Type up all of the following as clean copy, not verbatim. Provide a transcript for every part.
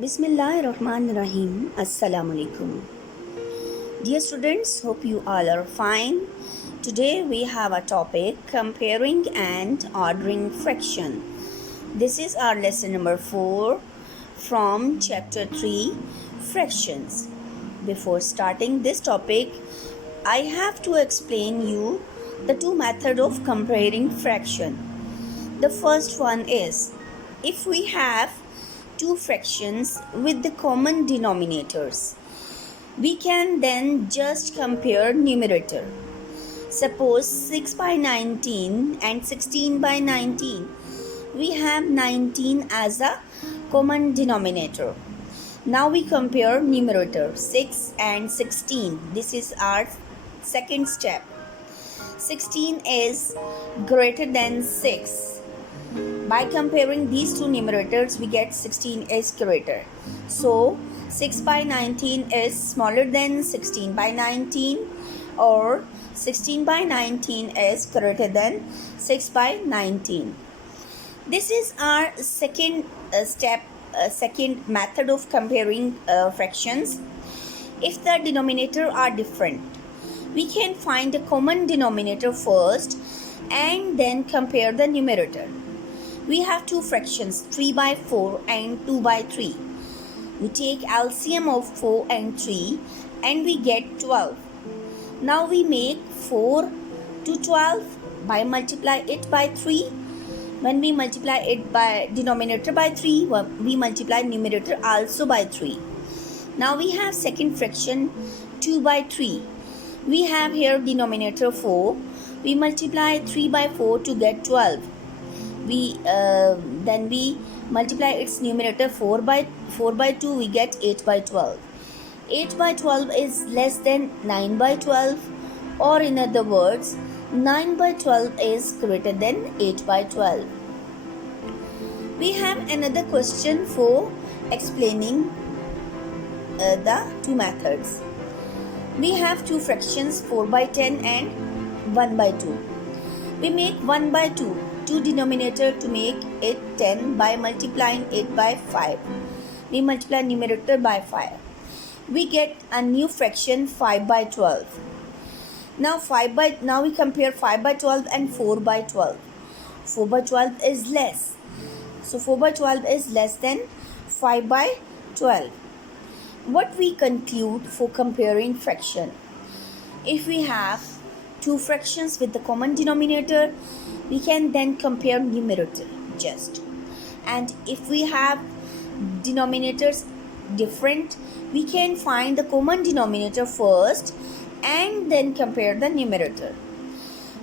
Bismillahirrahmanirrahim. Assalamu alaikum. Dear students, hope you all are fine. Today we have a topic comparing and ordering fraction. This is our lesson number 4 from chapter 3 fractions. Before starting this topic, I have to explain you the two methods of comparing fraction. The first one is if we have two fractions with the common denominators, we can then just compare numerator. Suppose 6 by 19 and 16 by 19. We have 19 as a common denominator. Now we compare numerator 6 and 16. This is our second step. 16 is greater than 6. By comparing these two numerators, we get 16 is greater. So 6 by 19 is smaller than 16 by 19, or 16 by 19 is greater than 6 by 19. This is our second second method of comparing fractions. If the denominator are different, we can find the common denominator first and then compare the numerator. We have two fractions, 3 by 4 and 2 by 3. We take LCM of 4 and 3 and we get 12. Now we make 4 to 12 by multiply it by 3. When we multiply it by denominator by 3, we multiply numerator also by 3. Now we have second fraction 2 by 3. We have here denominator 4. We multiply 3 by 4 to get 12. Then we multiply its numerator 4 by 2, we get 8 by 12. 8 by 12 is less than 9 by 12, or in other words 9 by 12 is greater than 8 by 12. We have another question for explaining the two methods. We have two fractions 4 by 10 and 1 by 2. We make 1 by 2 denominator to make it 10 by multiplying it by 5. We multiply numerator by 5. We get a new fraction 5 by 12. Now we compare 5 by 12 and 4 by 12. 4 by 12 is less. So 4 by 12 is less than 5 by 12. What we conclude for comparing fraction? If we have two fractions with the common denominator, we can then compare numerator just. And if we have denominators different, we can find the common denominator first and then compare the numerator.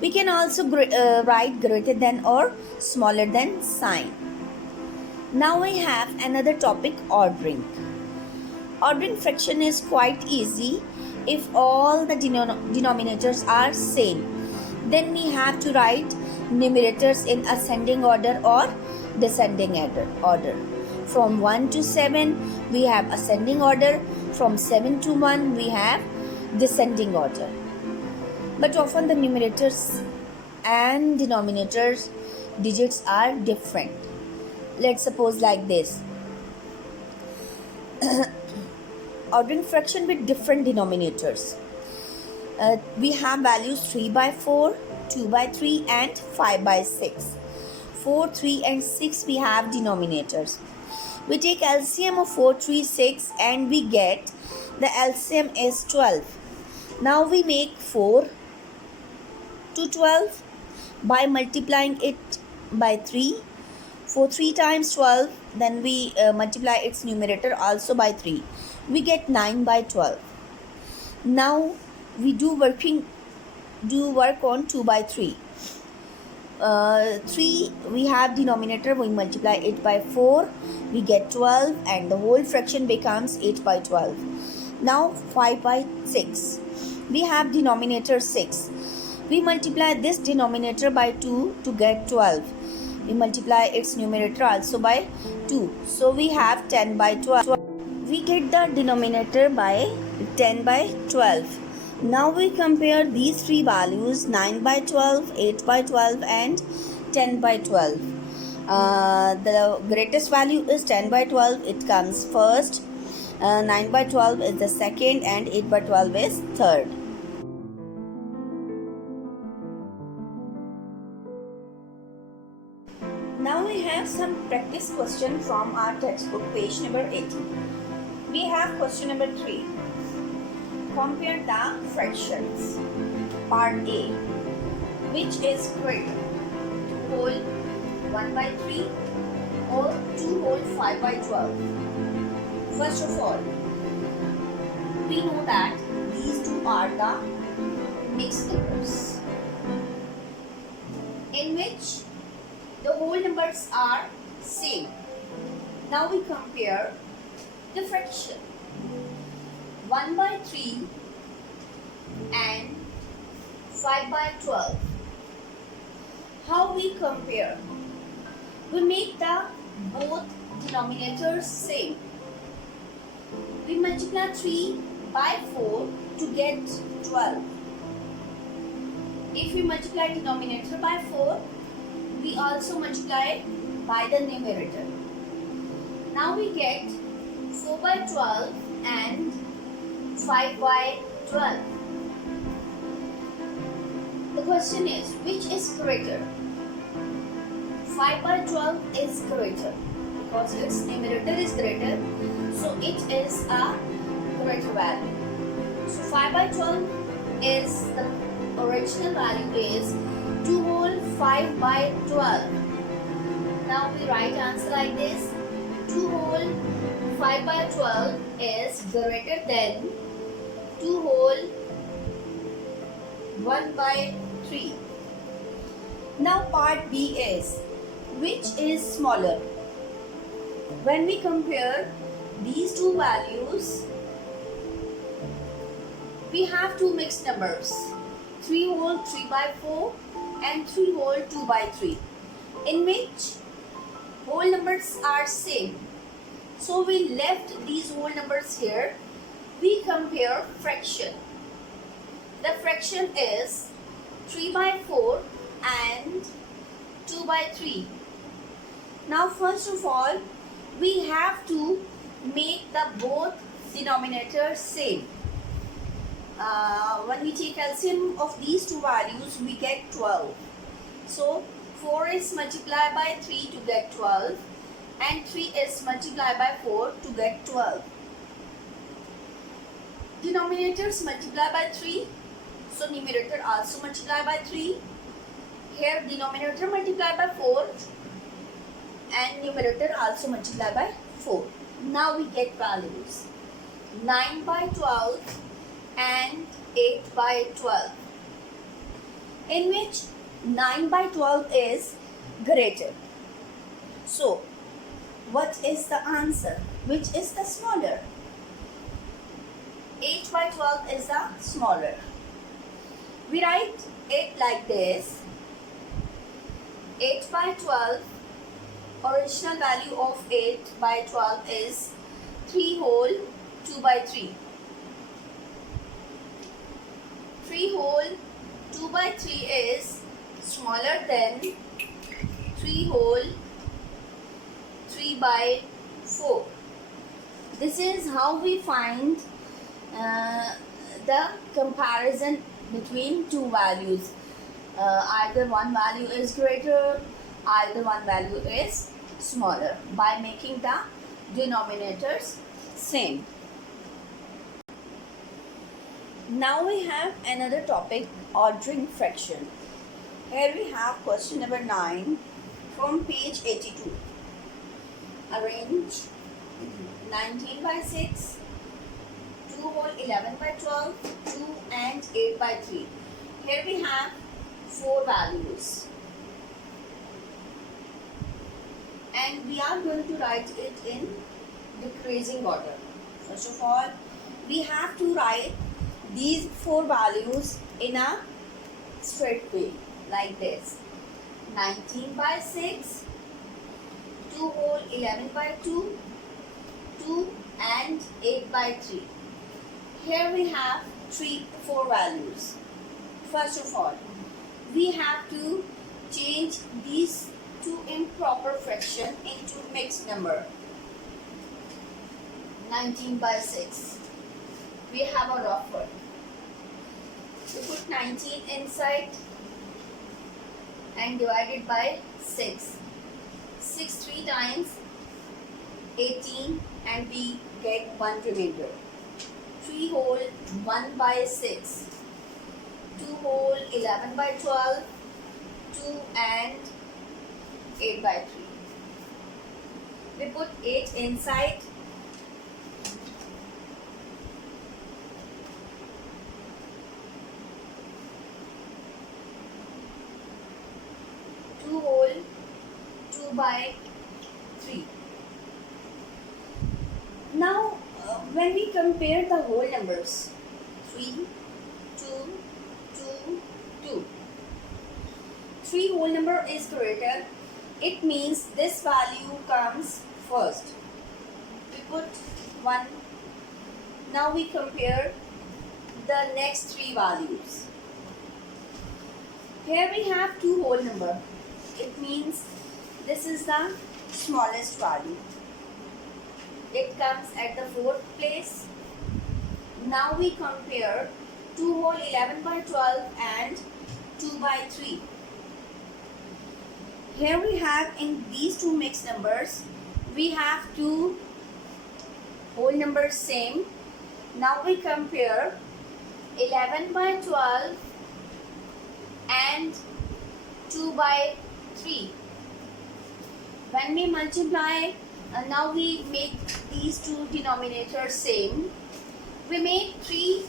We can also write greater than or smaller than sign. Now we have another topic, ordering. Ordering fraction is quite easy if all the denominators are same. Then we have to write numerators in ascending order or descending order. From 1 to 7 we have ascending order. From 7 to 1 we have descending order. But often the numerators and denominators digits are different. Let's suppose like this. Ordering fraction with different denominators. We have values 3 by 4, 2 by 3 and 5 by 6. 4, 3 and 6 we have denominators. We take LCM of 4, 3, 6 and we get the LCM is 12. Now we make 4 to 12 by multiplying it by 3. For 3 times 12, then we multiply its numerator also by 3. We get 9 by 12. Now we do work on 2 by 3. 3 we have denominator, we multiply it by 4, we get 12 and the whole fraction becomes 8 by 12. Now 5 by 6. We have denominator 6. We multiply this denominator by 2 to get 12. We multiply its numerator also by 2. So we have 10 by 12. We get the denominator by 10 by 12. Now we compare these three values, 9 by 12, 8 by 12 and 10 by 12. The greatest value is 10 by 12, it comes first. 9 by 12 is the second, and 8 by 12 is third. Now we have some practice question from our textbook, page number 18. We have question number 3. Compare the fractions. Part A. Which is greater? 2 whole 1 by 3 or 2 whole 5 by 12? First of all, we know that these two are the mixed numbers, in which the whole numbers are same. Now we compare the fraction. 1 by 3 and 5 by 12. How we compare? We make the both denominators same. We multiply 3 by 4 to get 12. If we multiply denominator by 4, we also multiply by the numerator. Now we get 4 by 12 and 5 by 12. The question is, which is greater? 5 by 12 is greater because its numerator is greater, so it is a greater value. So 5 by 12 is the original value is 2 whole 5 by 12. Now we write answer like this. 2 whole 5 by 12 is greater than 2 whole 1 by 3. Now part B is, which is smaller? When we compare these two values, we have two mixed numbers, 3 whole 3 by 4 and 3 whole 2 by 3, in which whole numbers are same. So we left these whole numbers here. We compare fraction. The fraction is 3 by 4 and 2 by 3. Now first of all, we have to make the both denominators same. When we take LCM of these two values, we get 12. So 4 is multiplied by 3 to get 12, and 3 is multiplied by 4 to get 12. Denominators multiply by 3, so numerator also multiply by 3. Here denominator multiply by 4 and numerator also multiply by 4. Now we get values 9 by 12 and 8 by 12, in which 9 by 12 is greater. So what is the answer? Which is the smaller? 8 by 12 is the smaller. We write it like this. 8 by 12, original value of 8 by 12 is 3 whole 2 by 3. 3 whole 2 by 3 is smaller than 3 whole 3 by 4. This is how we find the comparison between two values. Either one value is greater, either one value is smaller, by making the denominators same. Now we have another topic, ordering fraction. Here we have question number 9 from page 82. Arrange 19 by 6, 2 whole 11 by 12, 2 and 8 by 3. Here we have 4 values, and we are going to write it in decreasing order. First of all, we have to write these 4 values in a straight way like this. 19 by 6, 2 whole 11 by 2, 2 and 8 by 3. Here we have 4 values. First of all, we have to change these two improper fraction into mixed number. 19 by 6. We have a rough one. We put 19 inside and divide it by 6. 6 3 times 18 and we get 1 remainder. 3 whole 1 by 6. 2 whole 11 by 12. 2 and 8 by 3. We put 8 inside. Whole 2 by 3. Now when we compare the whole numbers 3, 2, 2, 2, 3 whole number is greater, it means this value comes first. We put 1. Now we compare the next 3 values. Here we have 2 whole number. It means this is the smallest value. It comes at the 4th place. Now we compare 2 whole 11 by 12 and 2 by 3. Here we have in these two mixed numbers, we have 2 whole numbers same. Now we compare 11 by 12 and 2 by 3. When we multiply, now we make these two denominators same. We make 3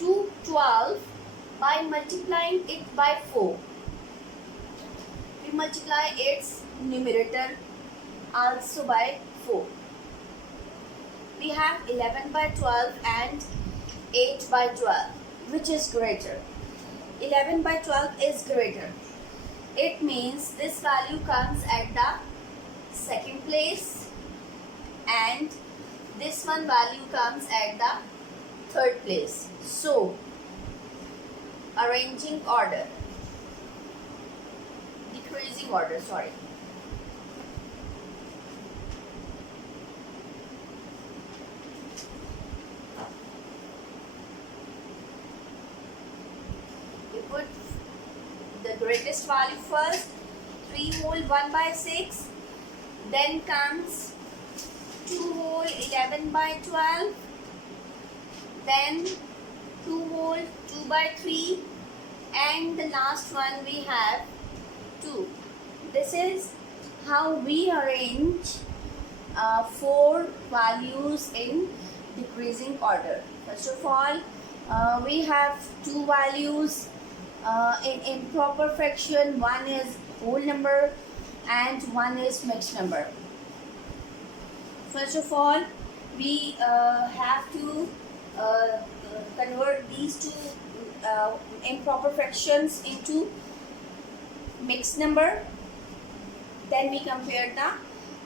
to 12 by multiplying it by 4. We multiply its numerator also by 4. We have 11 by 12 and 8 by 12. Which is greater? 11 by 12 is greater. It means this value comes at the 2nd place and this one value comes at the 3rd place. So, arranging order, decreasing order, sorry. We put the greatest value first, 3 whole 1 by 6, then comes 2 whole 11 by 12, then 2 whole 2 by 3, and the last one we have 2. This is how we arrange 4 values in decreasing order. First of all, we have 2 values in improper fraction. One is whole number and one is mixed number. First of all, we have to convert these two improper fractions into mixed number. Then we compare the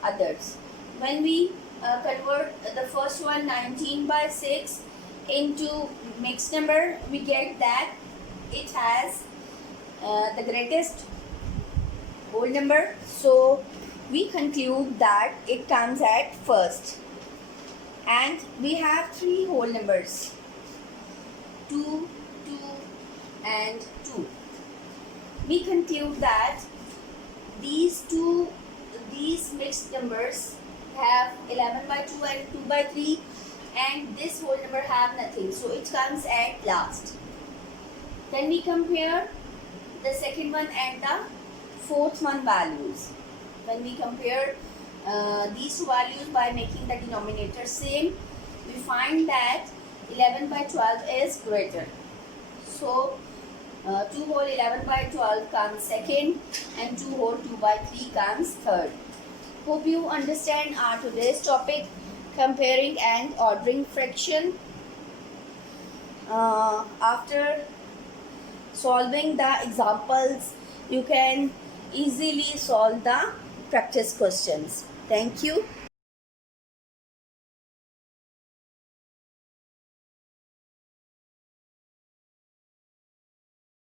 others. When we convert the first one, 19 by 6, into mixed number, we get that it has the greatest whole number. So we conclude that it comes at first. And we have 3 whole numbers, 2, 2 and 2. We conclude that these mixed numbers have 11 by 2 and 2 by 3, and this whole number have nothing, so it comes at last. Then we compare the second one and the fourth one values. When we compare these two values by making the denominator same, we find that 11 by 12 is greater. So 2 whole 11 by 12 comes second and 2 whole 2 by 3 comes third. Hope you understand our today's topic, comparing and ordering fraction. After solving the examples, you can easily solve the practice questions. Thank you.